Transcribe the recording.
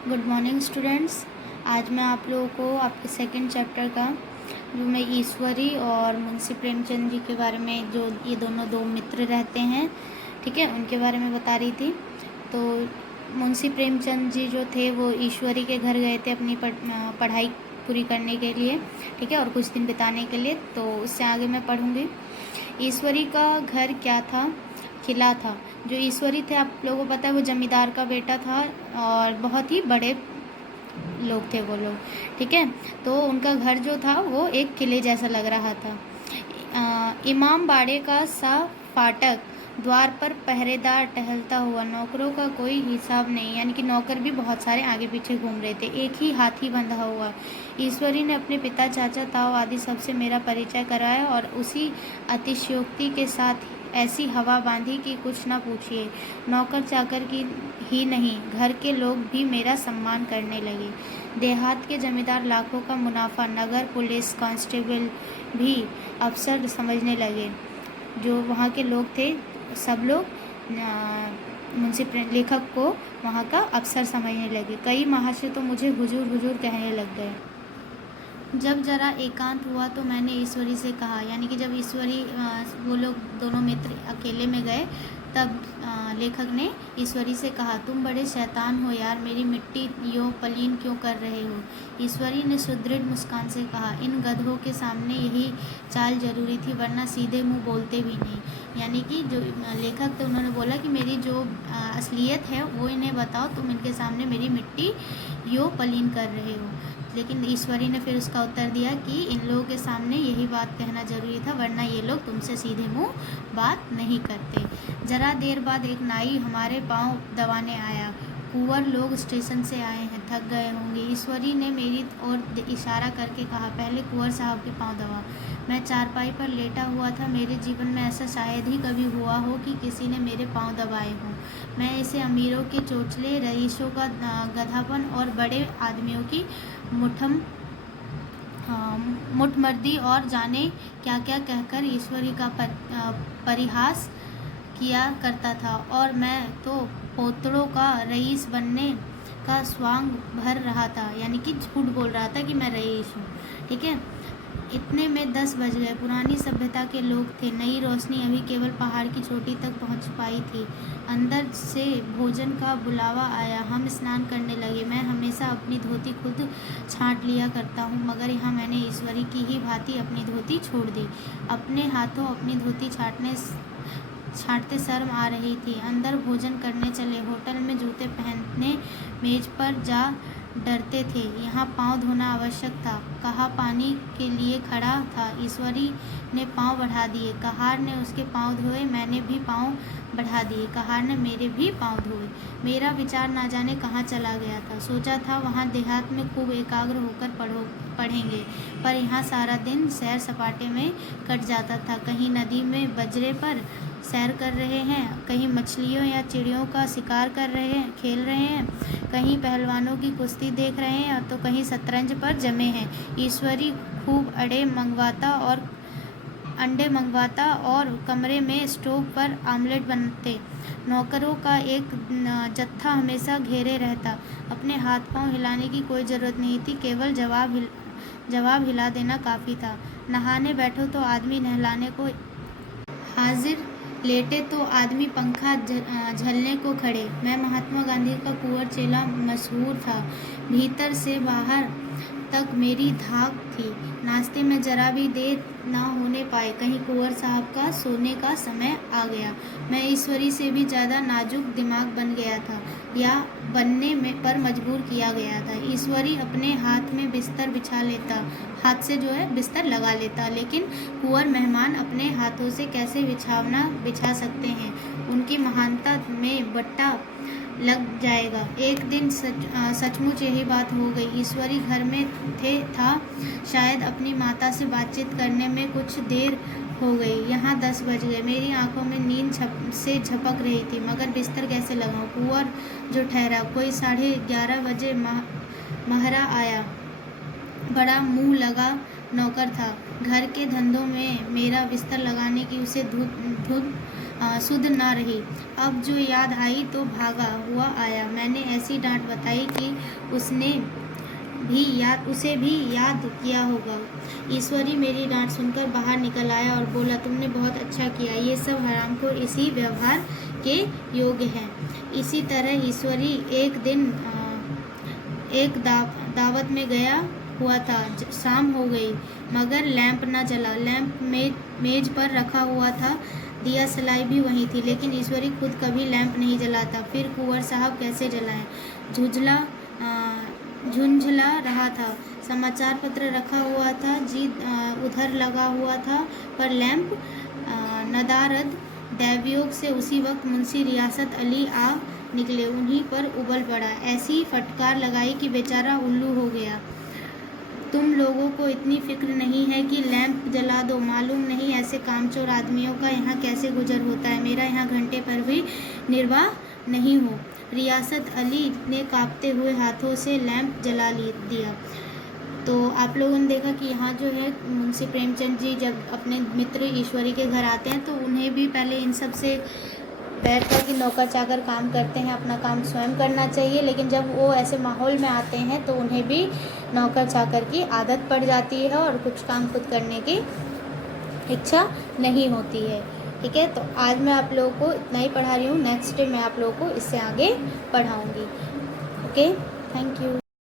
Good morning students. आज मैं आप लोगों को आपके सेकंड चैप्टर का जो मैं ईश्वरी और मुंशी प्रेमचंद जी के बारे में, जो ये दोनों दो मित्र रहते हैं, ठीक है, उनके बारे में बता रही थी। तो मुंशी प्रेमचंद जी जो थे वो ईश्वरी के घर गए थे अपनी पढ़ाई पूरी करने के लिए, ठीक है, और कुछ दिन बिताने के लिए। तो उससे आगे मैं पढ़ूँगी। ईश्वरी का घर क्या था? किला था। जो ईश्वरी थे, आप लोगों को पता है, वो जमींदार का बेटा था और बहुत ही बड़े लोग थे वो लोग, ठीक है। तो उनका घर जो था वो एक किले जैसा लग रहा था। इमाम बाड़े का सा फाटक, द्वार पर पहरेदार टहलता हुआ, नौकरों का कोई हिसाब नहीं, यानी कि नौकर भी बहुत सारे आगे पीछे घूम रहे थे, एक ही हाथी बंधा हुआ। ईश्वरी ने अपने पिता, चाचा, ताऊ आदि सबसे मेरा परिचय कराया और उसी अतिशयोक्ति के साथ ऐसी हवा बांधी कि कुछ न पूछिए। नौकर चाकर की ही नहीं, घर के लोग भी मेरा सम्मान करने लगे। देहात के जमींदार लाखों का मुनाफा नगर पुलिस कांस्टेबल भी अफसर समझने लगे। जो वहाँ के लोग थे, सब लोग मुंशी लेखक को वहाँ का अफसर समझने लगे। कई महाशय तो मुझे हुजूर हुजूर कहने लग गए। जब जरा एकांत हुआ तो मैंने ईश्वरी से कहा, यानी कि जब ईश्वरी वो लोग दोनों मित्र अकेले में गए, तब लेखक ने ईश्वरी से कहा, तुम बड़े शैतान हो यार, मेरी मिट्टी यो पलीन क्यों कर रहे हो? ईश्वरी ने सुदृढ़ मुस्कान से कहा, इन गधों के सामने यही चाल जरूरी थी, वरना सीधे मुंह बोलते भी नहीं। यानी कि जो लेखक थे, उन्होंने बोला कि मेरी जो असलियत है वो इन्हें बताओ, तुम इनके सामने मेरी मिट्टी यो पलीन कर रहे हो। लेकिन ईश्वरी ने फिर उसका उत्तर दिया कि इन लोगों के सामने यही बात कहना जरूरी था, वरना ये लोग तुमसे सीधे मुंह बात नहीं करते। जरा देर बाद एक नाई हमारे पांव दबाने आया। कुंवर लोग स्टेशन से आए हैं, थक गए होंगे। ईश्वरी ने मेरी ओर इशारा करके कहा, पहले कुंवर साहब के पांव दबा। मैं चारपाई पर लेटा हुआ था। मेरे जीवन में ऐसा शायद ही कभी हुआ हो कि किसी ने मेरे पांव दबाए हों। मैं इसे अमीरों के चोचले, रईसों का गधापन और बड़े आदमियों की मुठमर्दी और जाने क्या क्या कहकर ईश्वरी का परिहास किया करता था, और मैं तो पोतड़ों का रईस बनने का स्वांग भर रहा था, यानी कि झूठ बोल रहा था कि मैं रईस हूँ, ठीक है। इतने में 10 बज गए। पुरानी सभ्यता के लोग थे। नई रोशनी अभी केवल पहाड़ की चोटी तक पहुंच पाई थी। अंदर से भोजन का बुलावा आया। हम स्नान करने लगे। मैं हमेशा अपनी धोती खुद छाँट लिया करता हूँ, मगर यहाँ मैंने ईश्वरी की ही भांति अपनी धोती छोड़ दी। अपने हाथों अपनी धोती छाँटते शर्म आ रही थी। अंदर भोजन करने चले। होटल में जूते पहनने मेज पर जा डरते थे। यहाँ पाँव धोना आवश्यक था। कहा पानी के लिए खड़ा था। ईश्वरी ने पाँव बढ़ा दिए। कहार ने उसके पाँव धोए। मैंने भी पाँव बढ़ा दिए। कहार ने मेरे भी पाँव धोए। मेरा विचार ना जाने कहाँ चला गया था। सोचा था वहाँ देहात में खूब एकाग्र होकर पढ़ेंगे, पर यहाँ सारा दिन सैर सपाटे में कट जाता था। कहीं नदी में बजरे पर सैर कर रहे हैं, कहीं मछलियों या चिड़ियों का शिकार कर रहे हैं, खेल रहे हैं, कहीं पहलवानों की कुश्ती देख रहे हैं, तो कहीं शतरंज पर जमे हैं। ईश्वरी खूब अंडे मंगवाता और कमरे में स्टोव पर आमलेट बनते। नौकरों का एक जत्था हमेशा घेरे रहता। अपने हाथ पांव हिलाने की कोई ज़रूरत नहीं थी, केवल जवाब हिला देना काफ़ी था। नहाने बैठो तो आदमी नहलाने को हाजिर, लेटे तो आदमी पंखा झलने को खड़े। मैं महात्मा गांधी का कुंवर चेला मशहूर था। भीतर से बाहर तक मेरी धाक थी। नाश्ते में जरा भी देर ना होने पाए, कहीं कुंवर साहब का सोने का समय आ गया। मैं ईश्वरी से भी ज़्यादा नाजुक दिमाग बन गया था, या बनने में पर मजबूर किया गया था। ईश्वरी अपने हाथ में बिस्तर बिछा लेता, हाथ से जो है बिस्तर लगा लेता, लेकिन कुंवर मेहमान अपने हाथों से कैसे बिछा सकते हैं? उनकी महानता में बट्टा लग जाएगा। एक दिन सचमुच यही बात हो गई। ईश्वरी घर में था। शायद अपनी माता से बातचीत करने में कुछ देर हो गई। यहाँ 10 बज गए। मेरी आंखों में नींद से झपक रही थी, मगर बिस्तर कैसे लगाऊं? कुंवर जो ठहरा। कोई 11:30 बजे महरा आया। बड़ा मुंह लगा नौकर था। घर के धंधों में मेरा बिस्तर लगाने की उसे धुन सुध न रही। अब जो याद आई तो भागा हुआ आया। मैंने ऐसी डांट बताई कि उसे भी याद किया होगा। ईश्वरी मेरी डांट सुनकर बाहर निकल आया और बोला, तुमने बहुत अच्छा किया, ये सब हरामखोर इसी व्यवहार के योग्य हैं। इसी तरह ईश्वरी एक दिन एक दावत में गया हुआ था। शाम हो गई मगर लैंप न जला। लैंप मेज पर रखा हुआ था, दिया सलाई भी वहीं थी, लेकिन ईश्वरी खुद कभी लैंप नहीं जलाता। फिर कुंवर साहब कैसे जलाएं? झुंझला रहा था। समाचार पत्र रखा हुआ था, जी उधर लगा हुआ था, पर लैंप नदारद। दैवयोग से उसी वक्त मुंशी रियासत अली आ निकले, उन्हीं पर उबल पड़ा। ऐसी फटकार लगाई कि बेचारा उल्लू हो गया। तुम लोगों को इतनी फिक्र नहीं है कि लैंप जला दो। मालूम नहीं ऐसे कामचोर आदमियों का यहाँ कैसे गुजर होता है। मेरा यहाँ घंटे पर भी निर्वाह नहीं हो। रियासत अली ने कांपते हुए हाथों से लैंप जला दिया। तो आप लोगों ने देखा कि यहाँ जो है मुंशी प्रेमचंद जी जब अपने मित्र ईश्वरी के घर आते हैं तो उन्हें भी पहले इन सब से बैठकर कि नौकर चाकर काम करते हैं, अपना काम स्वयं करना चाहिए, लेकिन जब वो ऐसे माहौल में आते हैं तो उन्हें भी नौकर चाकर की आदत पड़ जाती है और कुछ काम खुद करने की इच्छा नहीं होती है। ठीक है, तो आज मैं आप लोगों को इतना ही पढ़ा रही हूँ। नेक्स्ट डे मैं आप लोगों को इससे आगे पढ़ाऊँगी। Okay, thank you.